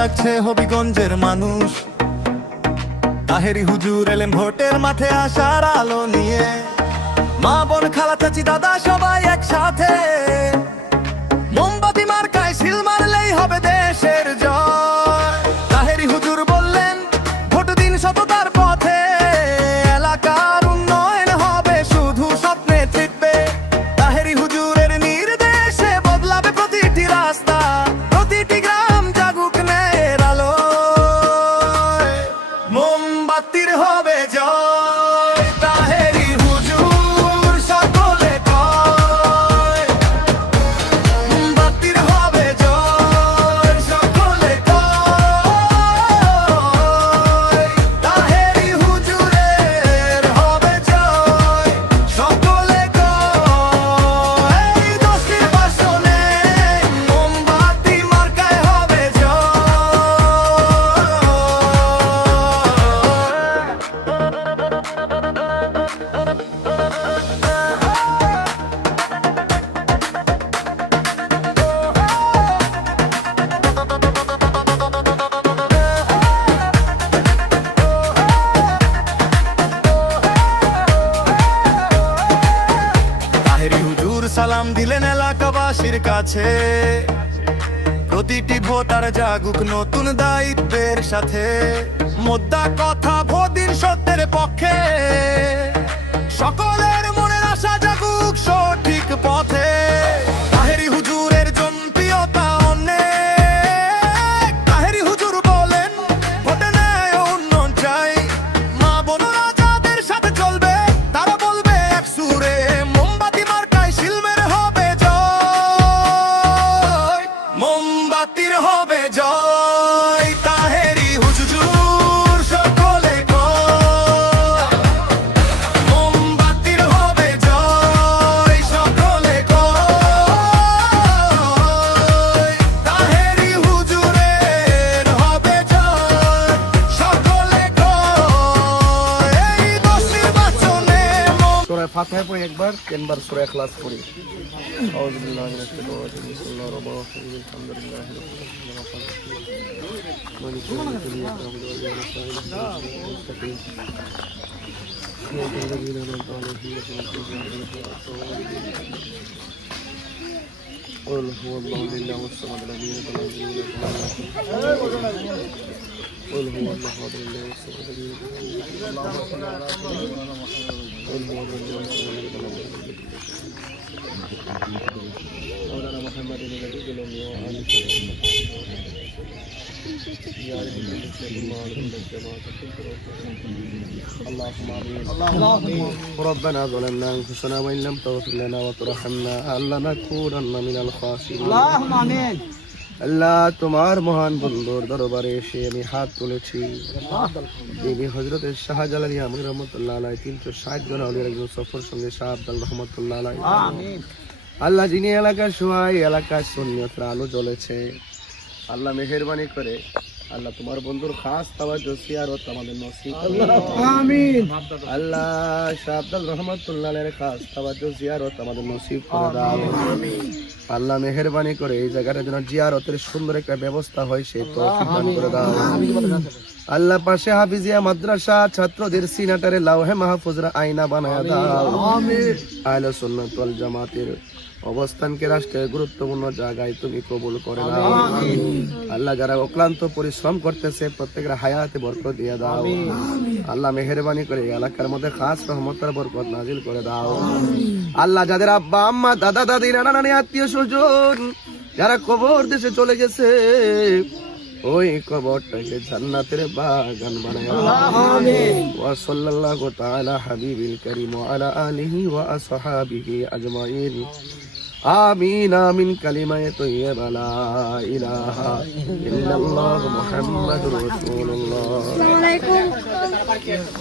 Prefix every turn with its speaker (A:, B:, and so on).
A: যাচ্ছে হবিগঞ্জের মানুষ। তাহেরি হুজুর এলেন ভোটের মাঠে আসার আলো নিয়ে। মা বোন খালা চাচি দাদা সবাই একসাথে। সালাম দিলেন এলাকাবাসীর কাছে। প্রতিটি ভোটার জাগুক নতুন দায়িত্বের সাথে। মোদ্দা কথা ভোদিন সত্যের পক্ষে। সকলের মনের আশা জাগুক, সঠিক জয় তাহেরি হুজুর, সকলে মোমবাতির হবে জয়, সকলে তাহেরি হুজুরের হবে জয়, সকলে কয় এই দশের বাচনে মোম
B: সূরা ফাতিহা পড়ি একবার তিনবার সূরা ইখলাস পড়ি আউযু বিল্লাহি মিনাশ শাইতানির রাজিম বিসমিল্লাহির রহমানির রহিম আলহামদুলিল্লাহি রাব্বিল আলামিন মালিকি ইয়াউমিদ্দিন ইyyaka নa'budu wa iyyaka nasta'in ihdinas siratal mustaqim صراط الذين أنعمت عليهم غير المغضوب عليهم ولا الضالين قل هو الله لله والصمد لم يلد ولم يولد ولم يكن له قل هو الله احد الله الصمد اللهم صل على سيدنا محمد قل هو الله احد مولانا محمد النبي الامي وعلى ربنا ظلمنا أنفسنا وإن لم تغفر لنا وترحمنا لنكونن من الخاسرين.
C: اللهم آمين.
B: আল্লাহ তোমার মহান বন্ধুর দরবারে এসে আমি হাত তুলেছি। দেবী হজরতের শাহজালালি আমরি রহমতুল্লাহ আলাই তিনশো ষাট জন একজন সফর সঙ্গে শাহ আব্দাল রহমতুল্লাহ আলাই আল্লাহ যিনি এলাকার সবাই এলাকার সন্ন্যতরা আলো জ্বলেছে। আল্লাহ মেহরবানি করে আল্লাহ তোমার বন্ধুর খাস তাওয়া জসি আর আমাদের
C: আমিন।
B: আল্লাহ শাহাবুল রহমতুল্লাহ এর খাস তাওয়া জসি আর আমাদের নসিব করে দাও। আল্লাহ মেহেরবানি করে এই জায়গাটার জন্য জিয়ারতের সুন্দর একটা ব্যবস্থা হয় সে তো দান করে দাও। আল্লাহ পাশে হাফিজিয়া মাদ্রাসা ছাত্রদের সিনাটারে লাউহে মাহফুজরা আয়না বানায়া দাও। আহলে সুন্নাত ওয়াল জামাতের অবস্থানকে রাষ্ট্রের গুরুত্বপূর্ণ জায়গায় তুমি কবুল করে দাও আল্লাহ যারা অক্লান্ত পরিশ্রম করতেছে প্রত্যেকের হায়াতে বরকত দিয়ে দাও। আল্লাহ মেহেরবানি করে এলাকার মধ্যে খাস রহমতের বরকত নাজিল করে দাও। আল্লাহ যাদের আব্বা আম্মা দাদা দাদি নানা নানি আত্মীয় স্বজন যারা কবর দেশে চলে গেছে ওই কবরটাকে জান্নাতের বাগান বানায় ওয়া সাল্লাল্লাহু তাআলা হাবিবিল কারীম ওয়া আলা আলিহি ওয়া আসহাবিহি আজমাইন। আমিন আমিন কালিমায়ে তৈয়বা লা ইলাহা ইল্লাল্লাহ মুহাম্মাদুর রাসূলুল্লাহ।